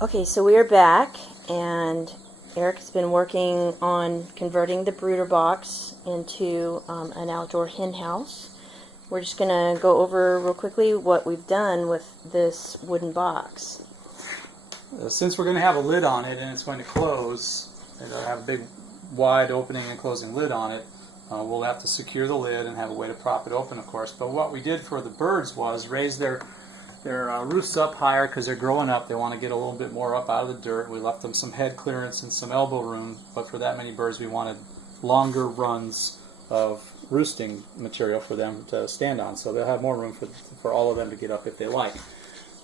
Okay, so we are back, and Eric's been working on converting the brooder box into an outdoor hen house. We're just going to go over real quickly what we've done with this wooden box. Since we're going to have a lid on it and it's going to close, it'll have a big wide opening and closing lid on it, we'll have to secure the lid and have a way to prop it open, of course. But what we did for the birds was raise their roofs up higher because they're growing up. They want to get a little bit more up out of the dirt. We left them some head clearance and some elbow room, but for that many birds we wanted longer runs of roosting material for them to stand on, so they'll have more room for all of them to get up if they like.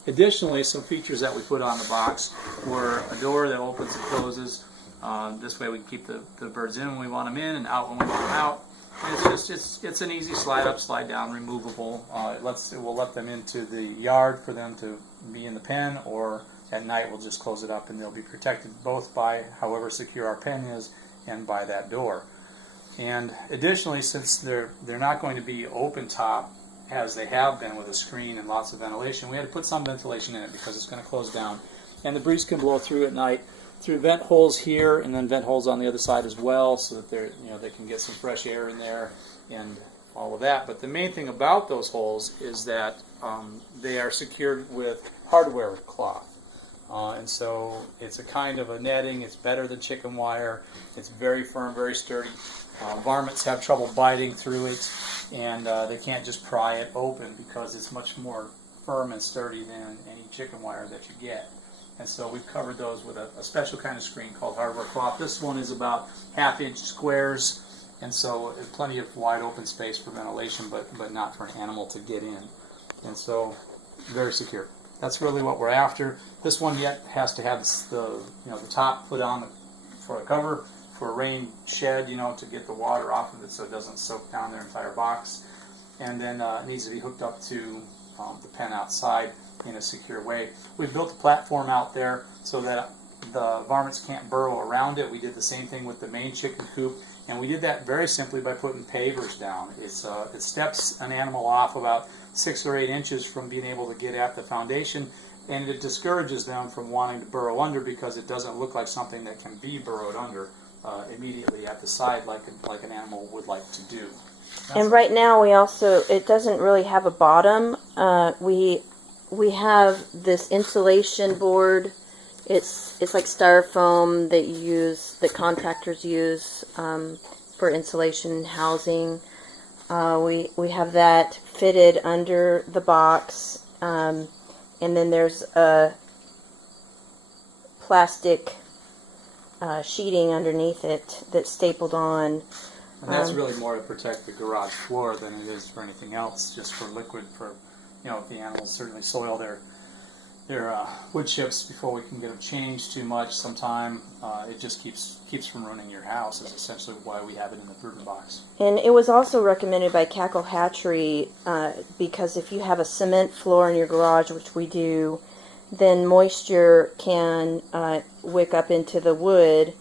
Additionally, some features that we put on the box were a door that opens and closes. This way we can keep the birds in when we want them in and out when we want them out. And it's an easy slide up, slide down, removable. We'll let them into the yard for them to be in the pen, or at night we'll just close it up and they'll be protected both by however secure our pen is and by that door. And additionally, since they're not going to be open top as they have been with a screen and lots of ventilation, we had to put some ventilation in it because it's going to close down. And the breeze can blow through at night through vent holes here and then vent holes on the other side as well, so that they can get some fresh air in there and all of that. But the main thing about those holes is that they are secured with hardware cloth. And so it's a kind of a netting. It's better than chicken wire. It's very firm, very sturdy. Varmints have trouble biting through it, and they can't just pry it open because it's much more firm and sturdy than any chicken wire that you get. And so we've covered those with a special kind of screen called hardware cloth. This one is about half-inch squares, and so plenty of wide open space for ventilation, but not for an animal to get in. And so very secure. That's really what we're after. This one yet has to have the top put on for a cover for a rain shed, to get the water off of it so it doesn't soak down their entire box. And then it needs to be hooked up to the pen outside in a secure way. We've built a platform out there so that the varmints can't burrow around it. We did the same thing with the main chicken coop, and we did that very simply by putting pavers down. It steps an animal off about 6 or 8 inches from being able to get at the foundation, and it discourages them from wanting to burrow under because it doesn't look like something that can be burrowed under immediately at the side like an animal would like to do. And right now it doesn't really have a bottom. We have this insulation board. It's like styrofoam that contractors use for insulation housing. We have that fitted under the box, and then there's a plastic sheeting underneath it that's stapled on. And that's really more to protect the garage floor than it is for anything else, just for liquid, for if the animals certainly soil their wood chips before we can get them changed too much sometime. It just keeps from ruining your house, is essentially why we have it in the brooder box. And it was also recommended by Cackle Hatchery because if you have a cement floor in your garage, which we do, then moisture can wick up into the wood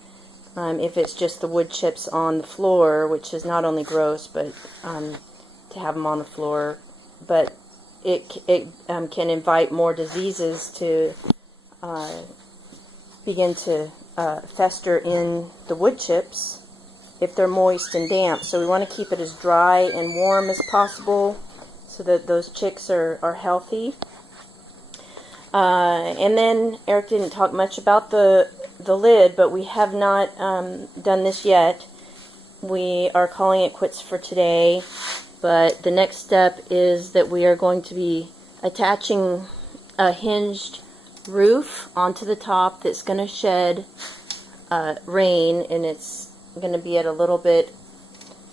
if it's just the wood chips on the floor, which is not only gross, but to have them on the floor, but it can invite more diseases to begin to fester in the wood chips if they're moist and damp. So we want to keep it as dry and warm as possible so that those chicks are healthy. And then Eric didn't talk much about the lid, but we have not done this yet. We are calling it quits for today. But the next step is that we are going to be attaching a hinged roof onto the top that's going to shed rain, and it's going to be at a little bit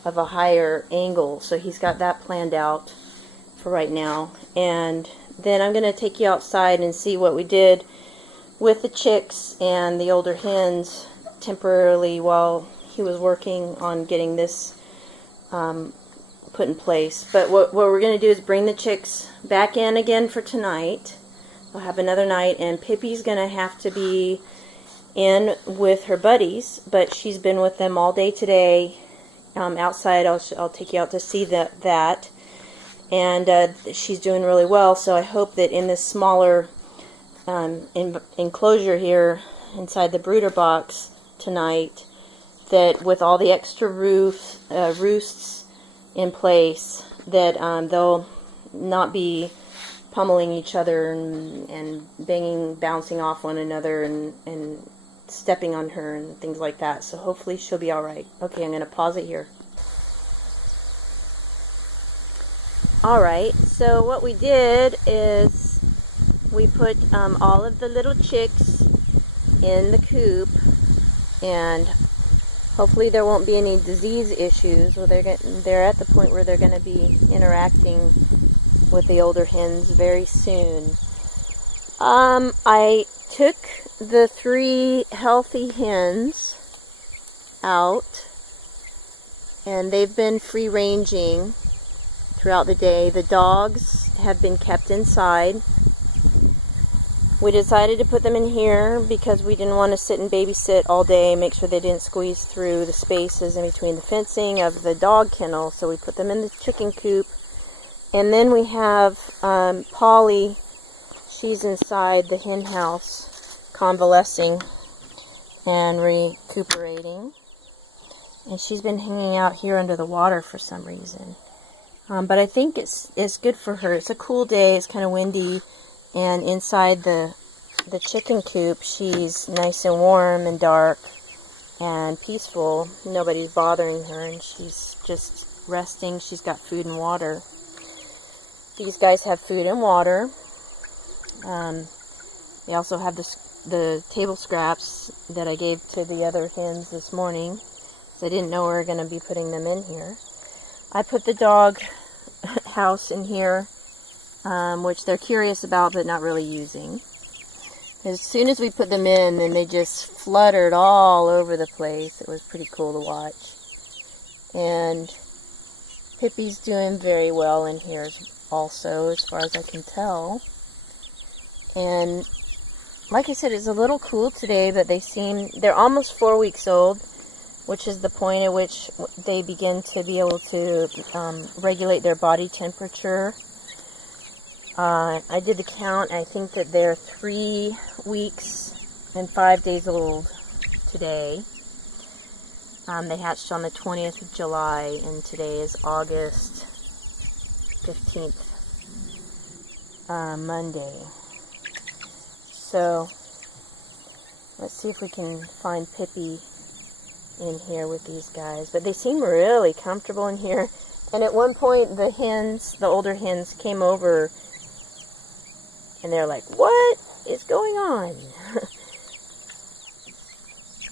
of a higher angle. So he's got that planned out for right now. And then I'm going to take you outside and see what we did with the chicks and the older hens temporarily while he was working on getting this put in place. But what we're going to do is bring the chicks back in again for tonight. We'll have another night, and Pippi's going to have to be in with her buddies, but she's been with them all day today. Outside, I'll take you out to see that. And she's doing really well, so I hope that in this smaller enclosure here inside the brooder box tonight, that with all the extra roosts in place, that they'll not be pummeling each other and bouncing off one another and stepping on her and things like that. So hopefully she'll be alright. Okay, I'm going to pause it here. Alright, so what we did is we put all of the little chicks in the coop, and hopefully there won't be any disease issues. Well, they're at the point where they're going to be interacting with the older hens very soon. I took the 3 healthy hens out, and they've been free ranging throughout the day. The dogs have been kept inside. We decided to put them in here because we didn't want to sit and babysit all day, make sure they didn't squeeze through the spaces in between the fencing of the dog kennel, so we put them in the chicken coop. And then we have Polly. She's inside the hen house, convalescing and recuperating. And she's been hanging out here under the water for some reason. But I think it's good for her. It's a cool day. It's kind of windy. And inside the chicken coop, she's nice and warm and dark and peaceful. Nobody's bothering her, and she's just resting. She's got food and water. These guys have food and water. They also have the table scraps that I gave to the other hens this morning, so I didn't know we were going to be putting them in here. I put the dog house in here, which they're curious about but not really using. As soon as we put them in, then they just fluttered all over the place. It was pretty cool to watch. And Pippi's doing very well in here also, as far as I can tell. And like I said, it's a little cool today, but they're almost 4 weeks old, which is the point at which they begin to be able to regulate their body temperature. I did the count. I think that they're 3 weeks and 5 days old today. They hatched on the 20th of July, and today is August 15th, Monday. So, let's see if we can find Pippi in here with these guys. But they seem really comfortable in here. And at one point, the older hens came over, and they're like, "What is going on?"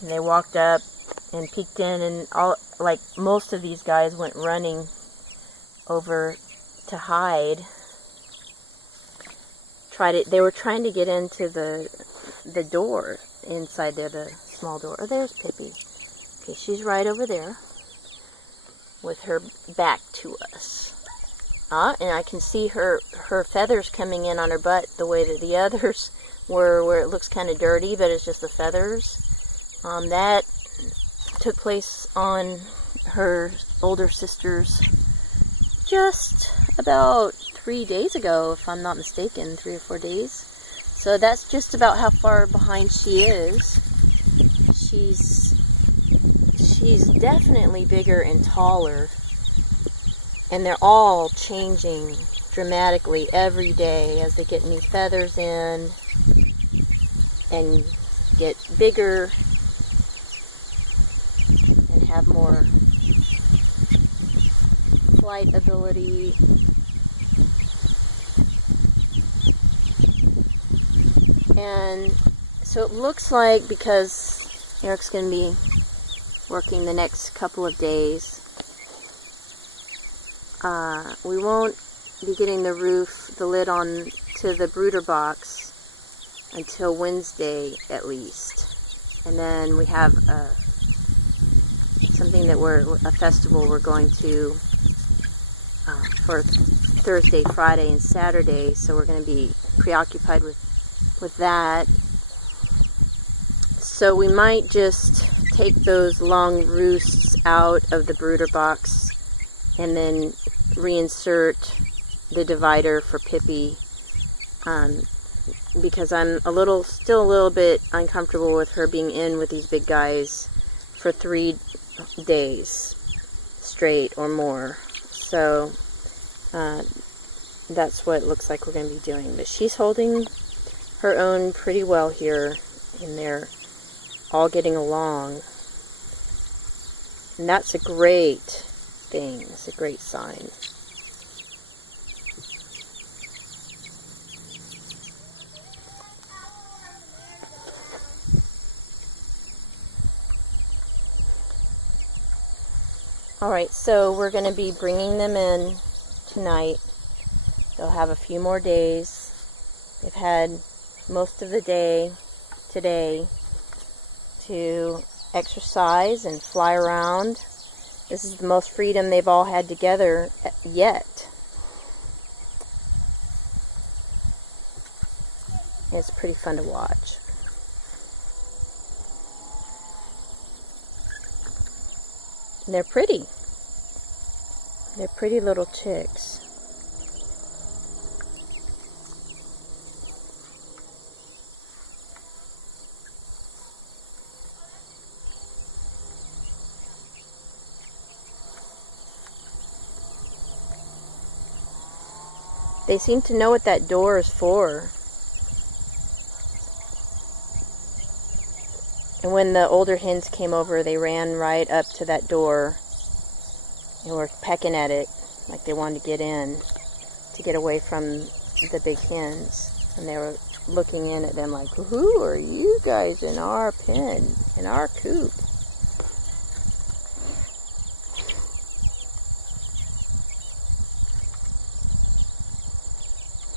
And they walked up and peeked in, and most of these guys went running over to hide. They were trying to get into the door inside there, the small door. Oh, there's Pippi. Okay, she's right over there with her back to us. And I can see her feathers coming in on her butt the way that the others were, where it looks kind of dirty, but it's just the feathers. That took place on her older sister's just about 3 days ago, if I'm not mistaken, 3 or 4 days. So that's just about how far behind she is. She's definitely bigger and taller, and they're all changing dramatically every day as they get new feathers in and get bigger and have more flight ability. And so it looks like, because Eric's going to be working the next couple of days, we won't be getting the lid on to the brooder box until Wednesday at least. And then we have a festival we're going to for Thursday, Friday, and Saturday, so we're going to be preoccupied with that. So we might just take those long roosts out of the brooder box and then reinsert the divider for Pippi because I'm still a little bit uncomfortable with her being in with these big guys for 3 days straight or more. So that's what it looks like we're going to be doing. But she's holding her own pretty well here, and they're all getting along. And that's a great thing. It's a great sign. Alright, so we're going to be bringing them in tonight. They'll have a few more days. They've had most of the day today to exercise and fly around. This is the most freedom they've all had together yet. It's pretty fun to watch. They're pretty. They're pretty little chicks. They seem to know what that door is for. And when the older hens came over, they ran right up to that door and were pecking at it like they wanted to get in, to get away from the big hens. And they were looking in at them like, who are you guys in our pen, in our coop?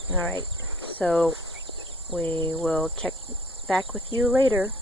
Alright, so we will check back with you later.